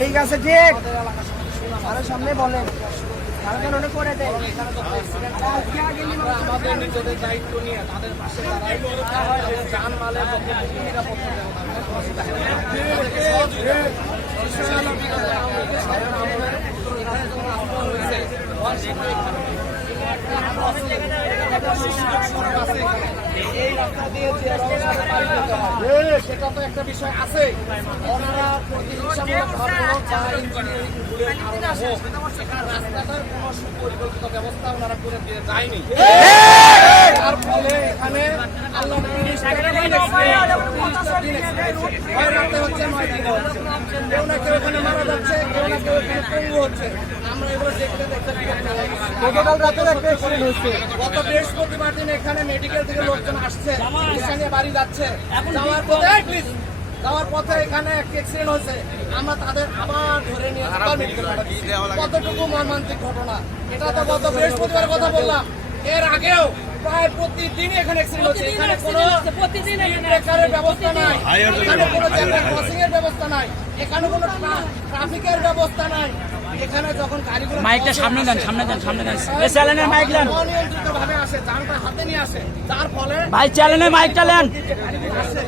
ঠিক আছে ঠিক? আরও সামনে বলেন। আমাদের নিজেদের দায়িত্ব নিয়ে তাদের পাশে দাঁড়াই তাদের রাস্তা দিয়ে যে রাস্তা পাড়ি দিতে হয়, সেটা তো একটা বিষয় আছে ওনারা প্রতিহিংসামূলক হোক বা ইঞ্জিনিয়ারিং ভুলের কারণে হোক এখানে রাস্তাটার কোনো সুপরিকল্পিত ব্যবস্থা ওনারা করে দিয়ে যায়নি তার ফলে এখানে আল্লাহ হচ্ছে নয় দিন হচ্ছে কেউ না কেউ এখানে মারা যাচ্ছে কেউ না কেউ এখানে পঙ্গু হচ্ছে আমরা এগুলো দেখতে দেখতে বিরক্ত হয়ে গেছি। গতকাল রাতের একটা অ্যাক্সিডেন্ট হয়েছে গত বৃহস্পতিবার দিন এখানে মেডিকেল থেকে লোকজন আসছে বাড়ি যাচ্ছে যাওয়ার পথে প্লিজ যাওয়ার পথে এখানে একটা অ্যাক্সিডেন্ট হয়েছে। আমরা তাদের আবার ধরে নিয়ে কতটুকু মর্মান্তিক ঘটনা? এটা তো গত বৃহস্পতিবার কথা বললাম। এর আগেও প্রায় প্রতিদিনই এখানে অ্যাক্সিডেন্ট হচ্ছে। এখানে কোনো ব্রেকারের ব্যবস্থা নাই। এখানে কোনো ক্রসিং এর ব্যবস্থা নাই। এখানে কোনো ট্রা- ট্রাফিকের ব্যবস্থা নাই। এখানে যখন গাড়িগুলো মাইকটা সামনে দেন সামনে দেন সামনে দেন। এ চ্যানেলের মাইক দেন। অনিয়ন্ত্রিত ভাবে আসে যানটা হাতে নিয়ে আসে। যার ফলে ভাই চ্যানেলের মাইকটা নেন। গাড়িগুলো আসে।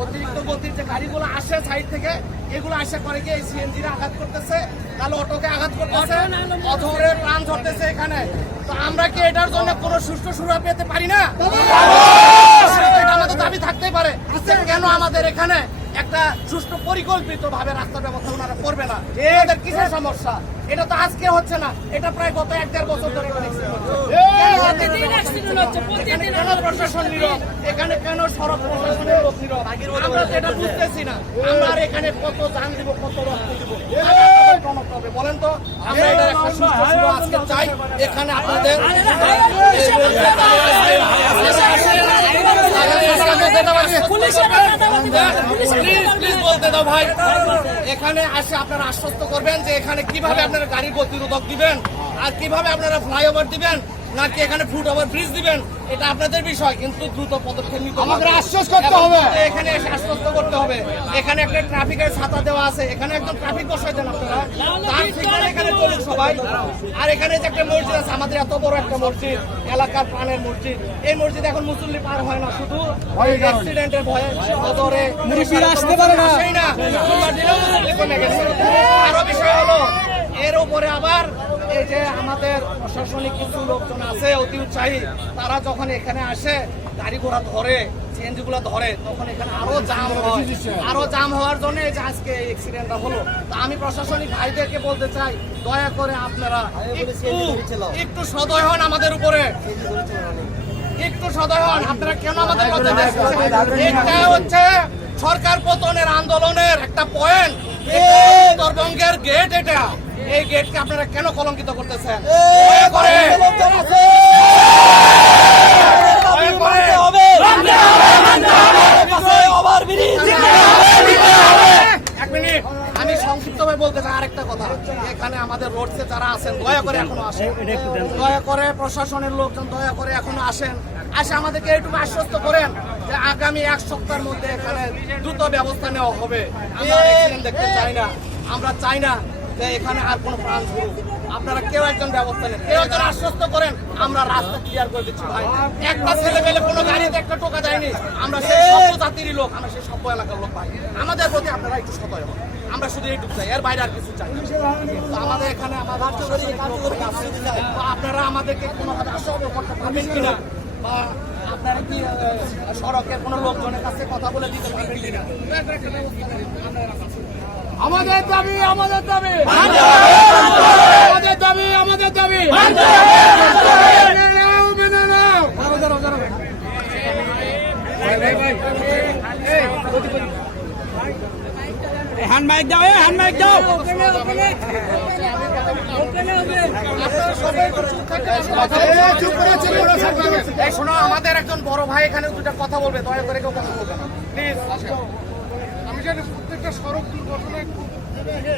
অতিরিক্ত গতির যে গাড়িগুলো আসে সাইড থেকে এগুলো আসে করে কি এই সিএনজি আঘাত করতেছে তাহলে অটোকে আঘাত করতেছে অধরে প্রাণ ধরতেছে এখানে। তো আমরা কি এটার জন্য কোনো সুষ্ঠু সুরা পেতে পারি না? আমাদের দাবি থাকতেই পারে কেন আমাদের এখানে একটা সুষ্ঠু পরিকল্পিত ভাবে রাস্তা ব্যবস্থা ওনারা করবে না? এদের কিসের সমস্যা? এটা তো আজকে হচ্ছে না এটা প্রায় গত এক দেড় বছর ধরে এখানে accident হচ্ছে। প্রতিদিন accident হচ্ছে, প্রতিদিন প্রশাসন নীরব? এখানে কেন সড়ক প্রশাসনের লোক নীরব? আমরা তো এটা বুঝতেছি না। আমরা আর এখানে কত জান দিব কত রক্ত দিব? বলেন তো? আমরা এটা একটা সুষ্ঠু আজকে চাই এখানে আপনাদের আসে আপনারা আশ্বস্ত করবেন যে এখানে কীভাবে আপনারা গাড়ির গতিরোধক দিবেন আর কীভাবে আপনারা ফ্লাইওভার দিবেন নাকি এখানে ফুট ওভার ব্রিজ দিবেন? এটা আপনাদের বিষয় কিন্তু দ্রুত পদক্ষেপ নিতে আমাদের আশ্বস্ত করতে হবে। এখানে আশ্বস্ত করতে হবে। এখানে একটা ট্রাফিকের ছাতা দেওয়া আছে। এখানে একদম ট্রাফিক বসাই দেন আপনারা। তার এখানে চলুক সবাই। আর এখানে যে একটা মসজিদ আছে আমাদের এত বড় একটা মসজিদ এলাকার প্রাণের মসজিদ। এই মসজিদ এখন মুসল্লি পার হয় না শুধু অ্যাক্সিডেন্টের ভয়ে সদরে আসতে পারে না। আরও বিষয় হলো এর উপরে আবার এই যে আমাদের প্রশাসনিক কিছু লোকজন আছে অতি উৎসাহী তারা যখন এখানে আসে গাড়ি ঘোড়া ধরে সিএনজি গুলো ধরে তখন এখানে আরও জাম হয়। আরও জাম হওয়ার জন্য এই যে আজকে এই অ্যাক্সিডেন্টটা হলো। তো আমি প্রশাসনিক ভাইদেরকে বলতে চাই দয়া করে আপনারা একটু একটু সদয় হন আমাদের উপরে। একটু সদয় হন আপনারা কেন আমাদের এটা হচ্ছে সরকার পতনের আন্দোলনের একটা পয়েন্ট উত্তরবঙ্গের গেট এটা। এই গেটকে আপনারা কেন কলঙ্কিত করতেছেন? আমি সংক্ষিপ্তভাবে বলতে চাই আরেকটা কথা। এখানে আমাদের রোডসে যারা আছেন দয়া করে এখনও আসেন। দয়া করে প্রশাসনের লোকজন দয়া করে এখনও আসেন। আসে আমাদেরকে একটু আশ্বস্ত করেন যে আগামী এক সপ্তাহের মধ্যে এখানে দ্রুত ব্যবস্থা নেওয়া হবে। আমরা দেখতে চাই না। আমরা চাই না যে এখানে আর কোনো প্রাণ ঝরুক আপনারা কেউ একজন ব্যবস্থা নেন। কেউ একজন আশ্বস্ত করেন আমরা রাস্তা ক্লিয়ার করে দিচ্ছি ভাই। একটা ছেলে মেলে কোনো গাড়িতে একটা টোকা দেয়নি। আমরা সেই সভ্য জাতিরই লোক আমরা সেই সভ্য এলাকার লোক ভাই। আমাদের প্রতি আপনারা একটু হন। আমরা শুধু এইটুকু চাই এর বাইরে আর কিছু চাই। তো আমাদের এখানে লোক আছে। তো আপনারা আমাদেরকে কোনোভাবে আশ্বস্ত করতে পারবেন কিনা বা আপনারা কি সড়কের কোনো লোকজনের কাছে কথা বলে দিতে পারবেন কিনা? আমাদের দাবি আমাদের দাবি। আমাদের দাবি আমাদের দাবি। হ্যান্ড মাইক দাও হ্যান্ড মাইক দাও। শোনো আমাদের একজন বড় ভাই এখানে দুটা কথা বলবে দয়া করে কেউ কথা বলবে না। প্লিজ আমি জানি প্রত্যেকটা সড়ক দুর্ঘটনায় খুব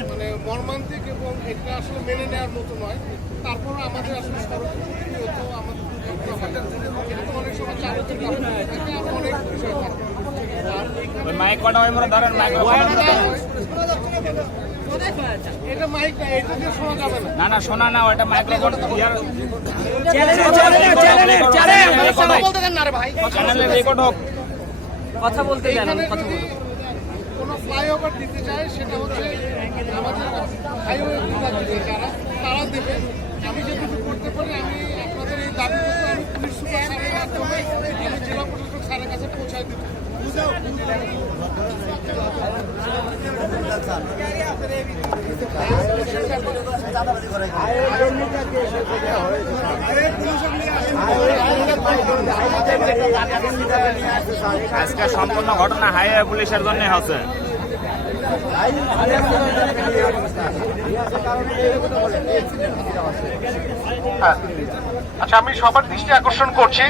মানে মর্মান্তিক এবং এটা আসলে মেনে নেওয়ার মতো নয়। তারপর আমাদের আসলে সড়ক প্রতিনিয়ত আমাদের দুর্ঘটনা হয় এটা তো অনেক সময় চালকের থাকে আরও অনেক বিষয় থাকে। মাইক কটা হয় মোরা ধরেন মাইক এটা মাইক না এটা দিয়ে শোনা যাবে না। না না শোনা না ওটা মাইক্রোফোন কথা বলতে দেন না রে ভাই। চ্যানেলে রেকর্ড হোক। কথা বলতে দেন এখানে যদি কোনো ফ্লাইওভার দিতে চায় সেটা হচ্ছে আমাদের হাইওয়ে বিভাগ যারা তারা দেবে। আমি যেটুকু করতে পারি আমি আপনাদের এই দাবিটুকু আমি পুলিশ সুপার স্যারের মাধ্যমে আমি জেলা প্রশাসক স্যারের কাছে পৌঁছায় দিতে আজকে সম্পূর্ণ ঘটনা হাইওয়ে পুলিশের জন্য হচ্ছে। আচ্ছা আমি সবার দৃষ্টি আকর্ষণ করছি।